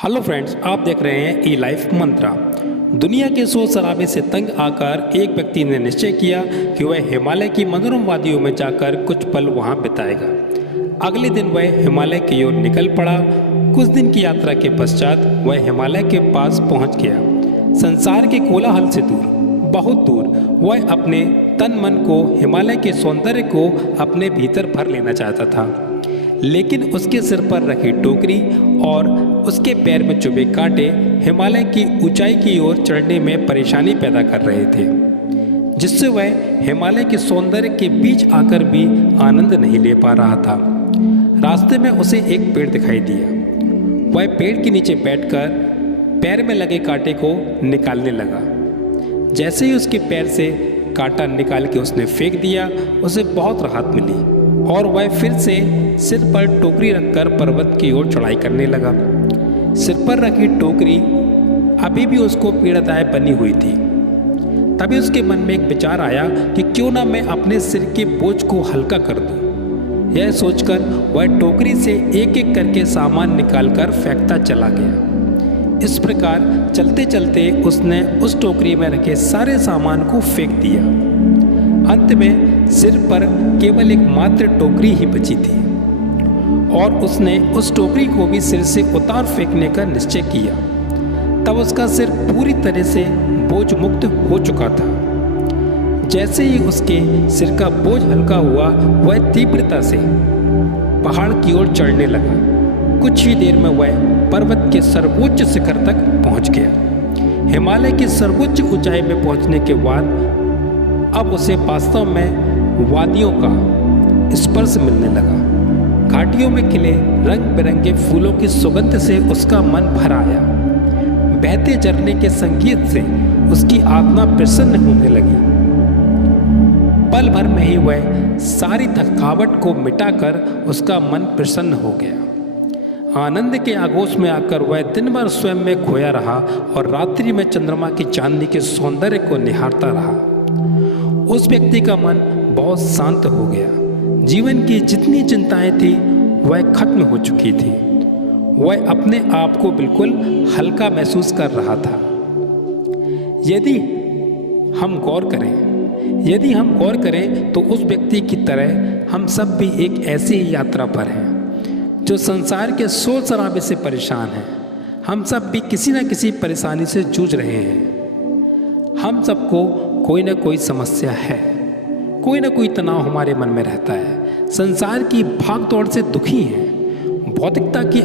Hello friends, आप देख रहे हैं ई लाइफ मंत्रा। दुनिया के शोर शराबे से तंग आकर एक व्यक्ति ने निश्चय किया कि वह हिमालय की मनोरम वादियों में जाकर कुछ पल वहां बिताएगा। अगले दिन वह हिमालय की ओर निकल पड़ा। कुछ दिन की यात्रा के पश्चात वह हिमालय के पास पहुंच गया। संसार के कोलाहल से दूर, बहुत दूर, वह अपने तन मन को, हिमालय के सौंदर्य को अपने भीतर भर लेना चाहता था। लेकिन उसके सिर पर रखी टोकरी और उसके पैर में चुभे कांटे हिमालय की ऊंचाई की ओर चढ़ने में परेशानी पैदा कर रहे थे, जिससे वह हिमालय के सौंदर्य के बीच आकर भी आनंद नहीं ले पा रहा था। रास्ते में उसे एक पेड़ दिखाई दिया। वह पेड़ के नीचे बैठकर पैर में लगे कांटे को निकालने लगा। जैसे ही उसके पैर से कांटा निकाल के उसने फेंक दिया, उसे बहुत राहत मिली और वह फिर से सिर पर टोकरी रखकर पर्वत की ओर चढ़ाई करने लगा। सिर पर रखी टोकरी अभी भी उसको पीड़ादायक बनी हुई थी। तभी उसके मन में एक विचार आया कि क्यों ना मैं अपने सिर के बोझ को हल्का कर दूं। यह सोचकर वह टोकरी से एक एक करके सामान निकालकर फेंकता चला गया। इस प्रकार चलते चलते उसने उस टोकरी में रखे सारे सामान को फेंक दिया। अंत में सिर पर केवल एक मात्र टोकरी ही बची थी और उसने उस टोकरी को भी सिर से उतार फेंकने का निश्चय किया। तब उसका सिर पूरी तरह से बोझ मुक्त हो चुका था। जैसे ही उसके सिर का बोझ हल्का हुआ, वह तीव्रता से पहाड़ की ओर चढ़ने लगा। कुछ ही देर में वह पर्वत के सर्वोच्च शिखर तक पहुंच गया। हिमालय की सर्वोच्च ऊंचाई में पहुंचने के बाद अब उसे वास्तव में वादियों का स्पर्श मिलने लगा। घाटियों में खिले रंग बिरंगे फूलों की सुगंध से उसका मन भर आया। बहते झरने के संगीत से उसकी आत्मा प्रसन्न होने लगी। पल भर में ही वह सारी थकावट को मिटाकर उसका मन प्रसन्न हो गया। आनंद के आगोश में आकर वह दिन भर स्वयं में खोया रहा और रात्रि में चंद्रमा की चांदनी के सौंदर्य को निहारता रहा। उस व्यक्ति का मन बहुत शांत हो गया। जीवन की जितनी चिंताएं थी वह खत्म हो चुकी थी। वह अपने आप को बिल्कुल हल्का महसूस कर रहा था। यदि हम गौर करें तो उस व्यक्ति की तरह हम सब भी एक ऐसी ही यात्रा पर हैं जो संसार के शोर शराबे से परेशान हैं। हम सब भी किसी न किसी परेशानी से जूझ रहे हैं। हम सबको कोई ना कोई समस्या है, कोई ना कोई तनाव हमारे मन में रहता है। संसार की भाग दौड़ से दुखी हैं। भौतिकता की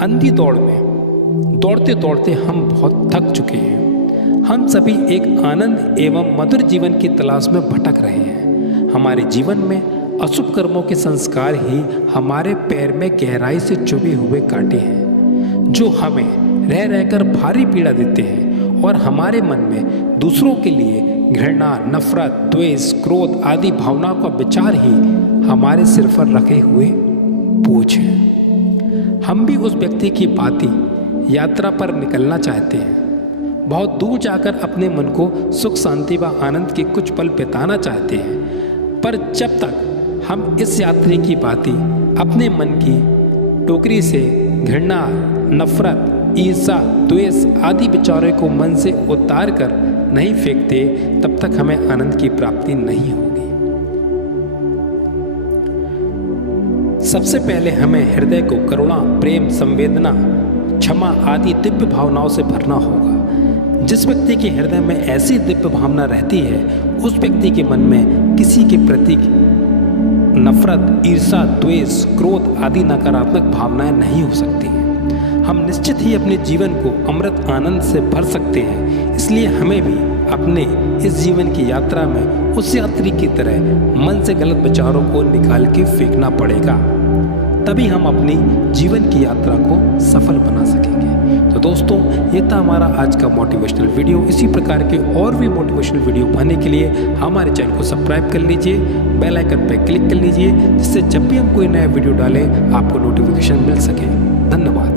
अंधी दौड़ में दौड़ते दौड़ते हम बहुत थक चुके हैं। हम सभी एक आनंद एवं मधुर जीवन की तलाश में भटक रहे हैं। हमारे जीवन में अशुभ कर्मों के संस्कार ही हमारे पैर में गहराई से चुभे हुए कांटे हैं, जो हमें रह रहकर भारी पीड़ा देते हैं और हमारे मन में दूसरों के लिए घृणा, नफरत, द्वेष, क्रोध आदि भावनाओं का विचार ही हमारे सिर पर रखे हुए बोझ हैं। हम भी उस व्यक्ति की भांति यात्रा पर निकलना चाहते हैं। बहुत दूर जाकर अपने मन को सुख, शांति व आनंद के कुछ पल बिताना चाहते हैं। पर जब तक हम इस यात्री की भांति अपने मन की टोकरी से घृणा, नफरत, ईर्ष्या, द्वेष आदि विचारों को मन से उतार कर नहीं फेंकते, तब तक हमें आनंद की प्राप्ति नहीं होगी। सबसे पहले हमें हृदय को करुणा, प्रेम, संवेदना, क्षमा आदि दिव्य भावनाओं से भरना होगा। जिस व्यक्ति के हृदय में ऐसी दिव्य भावना रहती है, उस व्यक्ति के मन में किसी के प्रति नफरत, ईर्ष्या, द्वेष, क्रोध आदि नकारात्मक भावनाएं नहीं हो सकती हैं। हम निश्चित ही अपने जीवन को अमृत आनंद से भर सकते हैं। इसलिए हमें भी अपने इस जीवन की यात्रा में उस यात्री की तरह मन से गलत विचारों को निकाल के फेंकना पड़ेगा। तभी हम अपनी जीवन की यात्रा को सफल बना सकेंगे। तो दोस्तों, ये था हमारा आज का मोटिवेशनल वीडियो। इसी प्रकार के और भी मोटिवेशनल वीडियो पाने के लिए हमारे चैनल को सब्सक्राइब कर लीजिए, बेल आइकन पर क्लिक कर लीजिए, जिससे जब भी हम कोई नया वीडियो डालें आपको नोटिफिकेशन मिल सके। धन्यवाद।